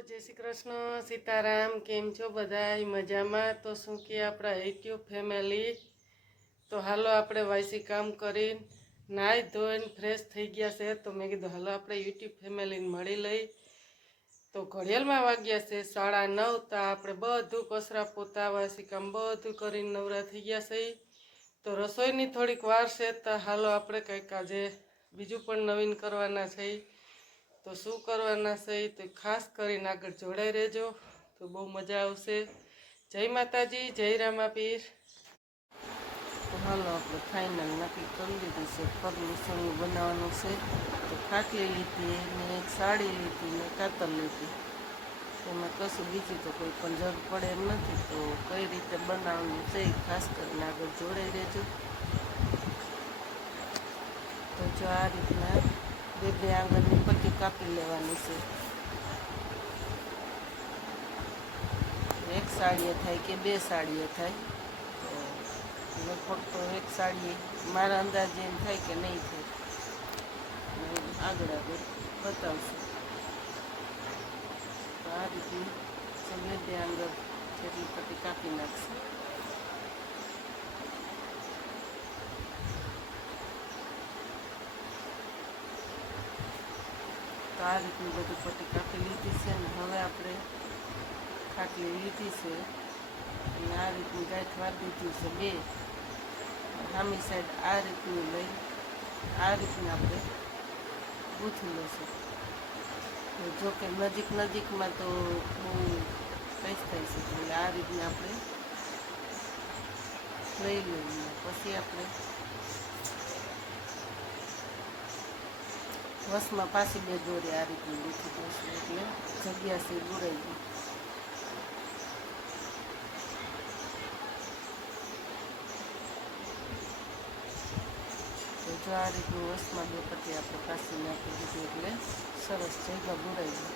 જય શ્રી કૃષ્ણ સીતારામ કેમ છો બધાય મજામાં તો શું કે આપણા યુટ્યુબ ફેમિલી તો હાલો આપણે વાયસી કામ કરી નાહી ધોઈને ફ્રેશ થઈ ગયા છે તો મેં કીધું હાલો આપણે યુટ્યુબ ફેમિલીને મળી લઈ તો ઘડિયાળમાં વાગ્યા છે 9:30 તો આપણે બધું કચરા પોતા વાસી કામ બધું કરીને નવરા થઈ ગયા છે તો રસોઈની થોડીક વાર છે તો હાલો આપણે કંઈક આજે બીજું પણ નવીન કરવાના છે તો શું કરવાના છે તો ખાસ કરીને આગળ જોડાઈ રહેજો તો બહુ મજા આવશે જય માતાજી જય રામાપીર તો હાલો આપણે ફાઇનલ નક્કી કરી લીધું છે પગનું સણિયું બનાવવાનું છે તો ખાટલી લીધી ને એક સાડી લીધી ને કાતર લીધી એમાં કશું બીજું તો કોઈ પણ જરૂર પડે એમ નથી તો કઈ રીતે બનાવવાનું છે ખાસ કરીને આગળ જોડાઈ રહેજો તો જો આ રીતના બે આંગળની પટ્ટી કાપી લેવાની છે એક સાડીએ થાય કે બે સાડીએ થાય તો લગભગ તો એક સાડી મારા અંદાજે એમ થાય કે નહીં થાય આગળ બતાવશું તો આ રીતની બે આંગળ જેટલી પટ્ટી કાપી નાખશે તો આ રીતની બધી પટ્ટી કાપી લીધી છે ને હવે આપણે ખાટલી લીધી છે અને આ રીતની ગાંઠ વાળી દીધી છે બે સામી સાઈડ આ રીતની લઈ આ રીતના આપણે ગૂંથી લઈશું જોકે નજીકમાં તો બહુ કઈ થાય છે એટલે આ રીતના આપણે લઈ લઈએ પછી આપણે વસમાં પાછી બે દોરી આ રીતની ગૂંથી દઈશું એટલે જગ્યા છે ગુરાઈ ગઈ તો જો આ રીતનું વસમાં બે પટ્ટી આપણે પાછી નાખી દીધી એટલે સરસ જગ્યા ગુરાઈ ગઈ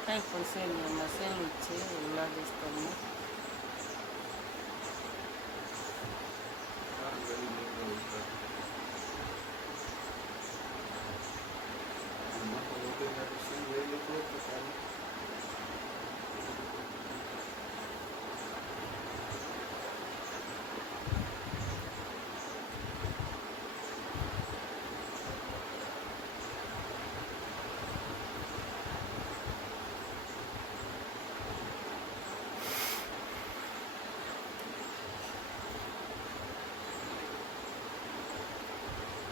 કાંઈ પણ સેલિયામાં સહેલું જ છે એવું લાગે છે તમને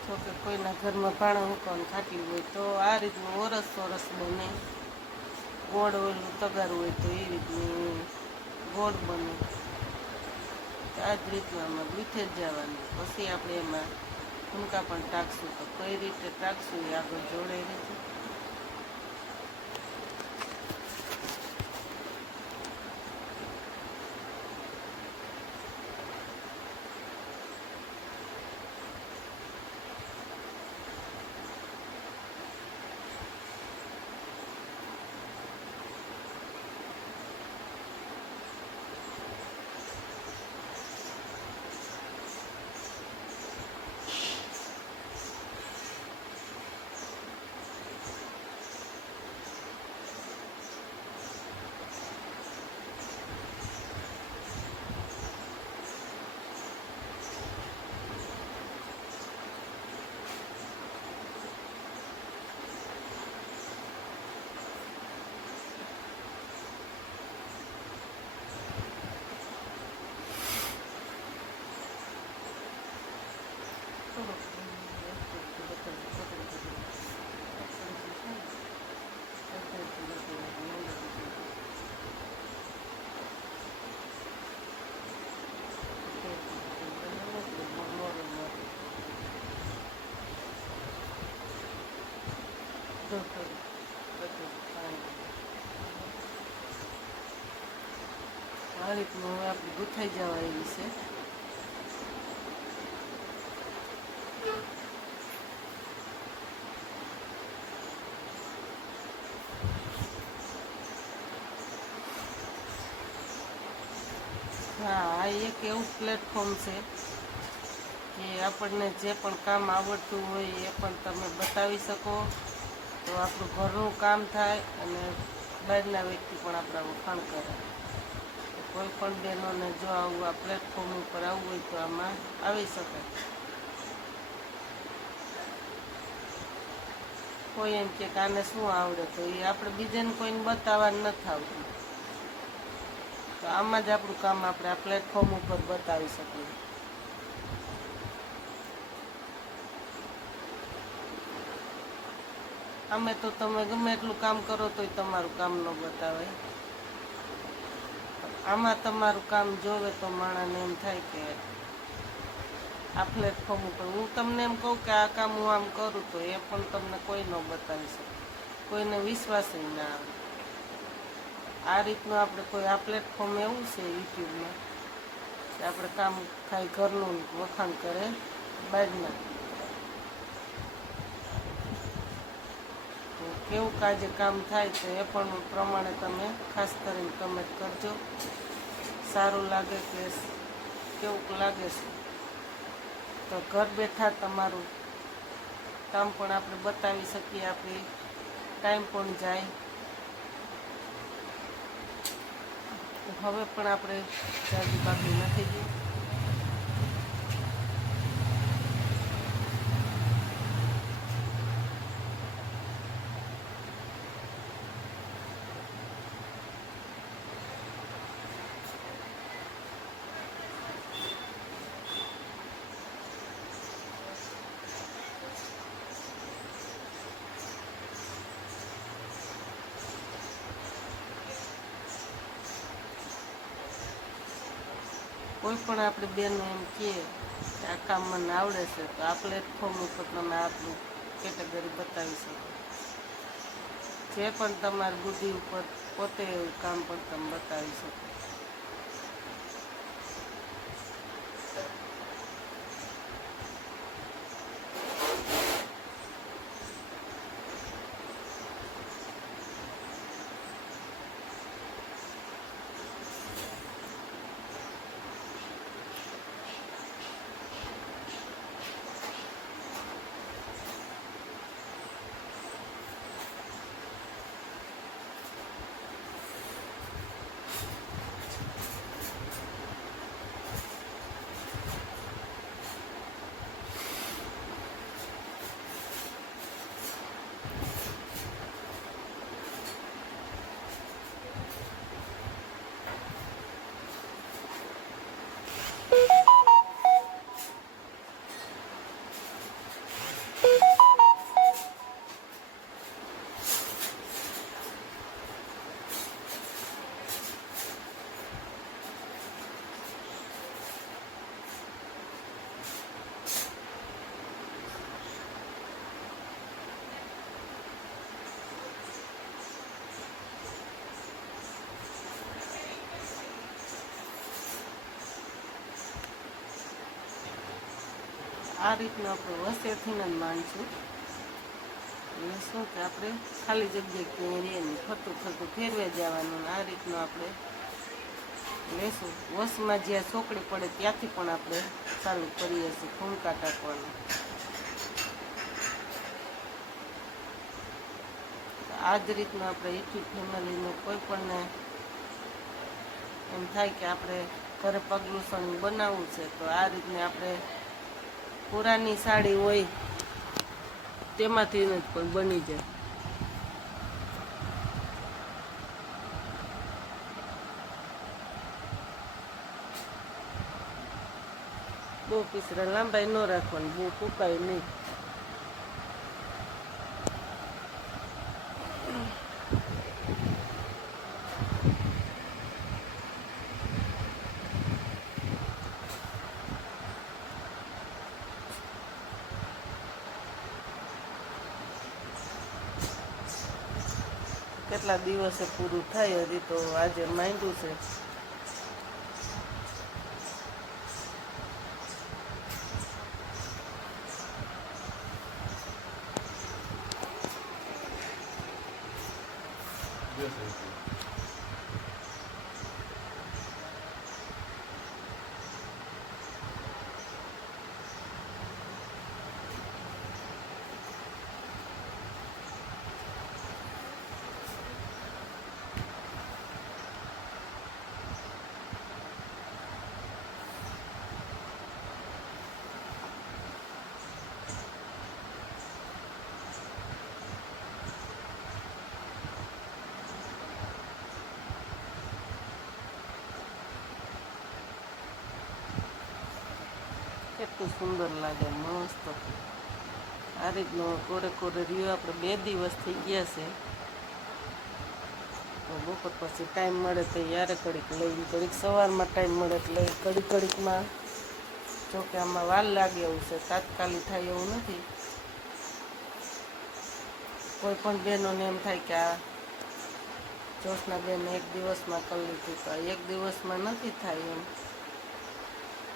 જો કે કોઈના ઘરમાં ભાણા મૂકવાનું ખાટલી હોય તો આ રીતનું ઓરસ બને ગોળ ઓલું તગારું હોય તો એ રીતનું ગોળ બને આ જ રીતનું આમાં ગૂંથે જ જવાનું પછી આપણે એમાં ફૂંકા પણ ટાંકશું તો કઈ રીતે ટાંકશું એ આગળ જોડાઈ રીતે આ રીતનું હવે આપણે ગૂંથાઈ જવા એવી છે હા આ એક એવું પ્લેટફોર્મ છે કે આપણને જે પણ કામ આવડતું હોય એ પણ તમે બતાવી શકો તો આપણું ઘરનું કામ થાય અને બહારના વ્યક્તિ પણ આપણા વખાણ કરે. કોઈ પણ બહેનોને જો આવું આ પ્લેટફોર્મ ઉપર આવવું હોય તો આમાં આવી શકે. કોઈ એમ કે આને શું આવડે, તો એ આપણે બીજાને કોઈને બતાવવાનું નથી આવતું, તો આમાં જ આપણું કામ આપણે આ પ્લેટફોર્મ ઉપર બતાવી શકીએ. અમે તો તમે ગમે એટલું કામ કરો તોય તમારું કામ ન બતાવે. આમાં તમારું કામ જોવે તો માણસને એમ થાય કે આ પ્લેટફોર્મ ઉપર હું તમને એમ કહું કે આ કામ હું આમ કરું તો એ પણ તમને કોઈ ન બતાવી શકે, કોઈને વિશ્વાસ ના આવે. આ રીતનું આપણે કોઈ આ પ્લેટફોર્મ એવું છે યુટ્યુબમાં કે આપણે કામ થાય ઘરનું વખાણ કરે બહારના. તો કેવું કાજે કામ થાય તો એ પણ પ્રમાણે તમે ખાસ કરીને કમેન્ટ કરજો. સારું લાગે કે કેવું લાગે છે, તો ઘર બેઠા તમારું કામ પણ આપણે બતાવી શકીએ, આપણી ટાઈમ પણ જાય. તો હવે પણ આપણે જાજુ બાકી નથી ગયું. કોઈ પણ આપણી બેનો એમ કહે કે આ કામ મને આવડે છે તો આ પ્લેટફોર્મ ઉપર તમે આપણું કેટેગરી બતાવી શકો. જે પણ તમારી બુદ્ધિ ઉપર પોતે એવું કામ પણ તમે બતાવી શકો. આ રીતનું આપણે વસેથી જ માનશું. એટલે શું કે આપણે ખાલી જગ્યાએ ક્યાંય રહીએ નહીં, ફરતું ફરતું ફેરવે જવાનું. આ રીતનું આપણે લેશું. વસમાં જ્યાં ચોકડી પડે ત્યાંથી પણ આપણે ચાલુ કરીએ છીએ ફૂંકા ટાંકવાનું. આ જ રીતનું આપણે યુટ્યુબ ફેમિલીને કોઈ પણને એમ થાય કે આપણે ઘરે પગલું સણ બનાવવું છે તો આ રીતને આપણે પુરાની સાડી હોય તેમાંથી જ પણ બની જાય. બહુ પીસરા લાંબાઈ ન રાખવાનું, બહુ ટૂંકાય નહીં. કેટલા દિવસે પૂરું થાય, હજી તો આજે માંડ્યું છે. કેટલું સુંદર લાગે, મસ્ત. આ રીતનો કોરે કોરે રહ્યો. આપણે 2 દિવસ થઈ ગયા છે. તો બપોર પછી ટાઈમ મળે તો યારે ઘડીક લઈને, ઘડીક સવારમાં ટાઈમ મળે એટલે ઘડીકમાં. જોકે આમાં વાર લાગે એવું છે, તાત્કાલિક થાય એવું નથી. કોઈ પણ બહેનોને એમ થાય કે આ જોશના બેન 1 દિવસમાં કરી લીધું, તો 1 દિવસમાં નથી થાય એમ.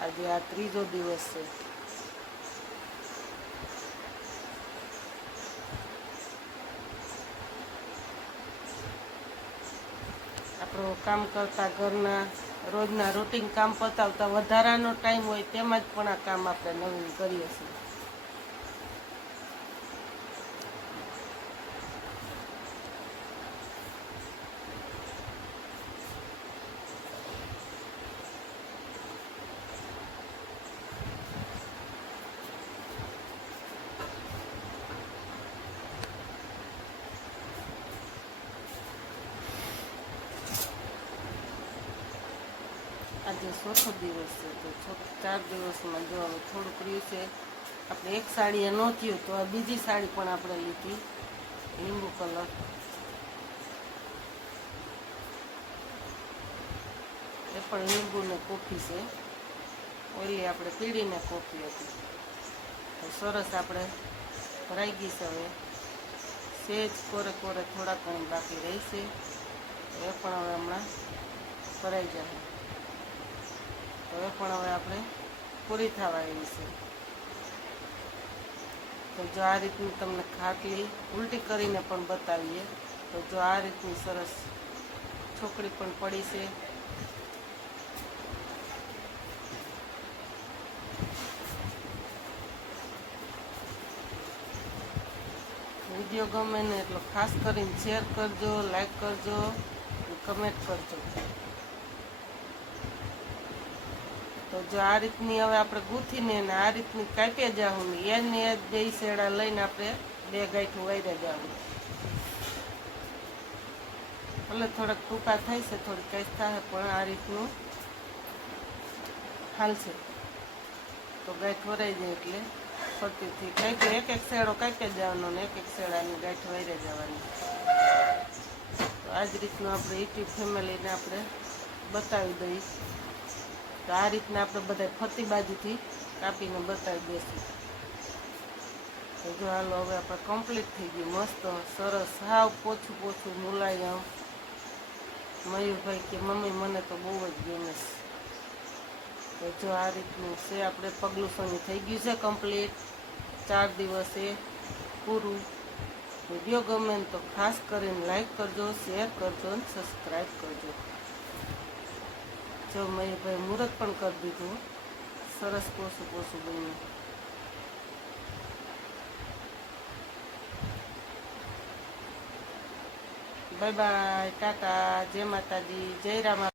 આજે આ 3જો દિવસ છે. આપણું કામ કરતા ઘરના રોજના રૂટીન કામ પતાવતા વધારાનો ટાઈમ હોય તેમાં જ પણ આ કામ આપણે નવીન કરીએ છીએ. આજે 4થો દિવસ છે, તો 4 દિવસમાં જો હવે થોડુંક રહ્યું છે. આપણે એક સાડી ન થયું તો આ બીજી સાડી પણ આપણે લીધી, લીંબુ કલર. એ પણ લીંબુ ને કોફી છે. ઓલી આપણે પીળીને કોફી હતી. તો સરસ આપણે ભરાઈ ગઈ છે. હવે સેજ કોરે કોરે થોડા ઘણી બાકી રહેશે, એ પણ હવે હમણાં ભરાઈ જાય. હવે પણ હવે આપણે પૂરી થવા આવી છે. તો જો આ રીતની તમને ખાટલી ઉલટી કરીને પણ બતાવીએ, તો જો આ રીતની સરસ છોકરી પણ પડી છે. વિડીયો ગમે ને એટલો ખાસ કરીને શેર કરજો, લાઈક કરજો, કમેન્ટ કરજો. તો જો આ રીતની હવે આપણે ગૂંથીને આ રીતની કાપ્યા જાઉં ને એને 2 શેડા લઈને આપણે 2 ગાંઠું વાર્યા જાઉં. ભલે થોડાક ટૂંકા થાય છે, થોડીક કાંઈ થાય, પણ આ રીતનું હાલશે. તો ગાંઠ વરાઈ જાય એટલે ફરતીથી કાંઈ એક શેડો કાપ્યા જવાનો ને એક શેડાની ગાંઠ વાર્યા જવાની. તો આ જ રીતનું આપણે યુટ્યુબ ફેમિલીને આપણે બતાવી દઈશ. તો આ રીતના આપણે બધા ફરતી બાજુથી કાપીને બતાવી દઈશું. તો જો હાલો હવે આપણે કમ્પ્લીટ થઈ ગયું, મસ્ત સરસ, સાવ પોછું પોછું મુલાયમ. મયુરભાઈ કે મમ્મી મને તો બહુ જ ગમે છે. તો જો આ રીતનું છે, આપણે પગલું સની થઈ ગયું છે કમ્પ્લીટ. 4 દિવસે પૂરું. વિડીયો ગમે તો ખાસ કરીને લાઈક કરજો, શેર કરજો અને સબસ્ક્રાઈબ કરજો. જો મયુરભાઈ મુહૂર્ત પણ કરી દીધું, સરસ પોસું પોસું બન્યું. બાય બાય, ટાટા, જય માતાજી, જય રામા.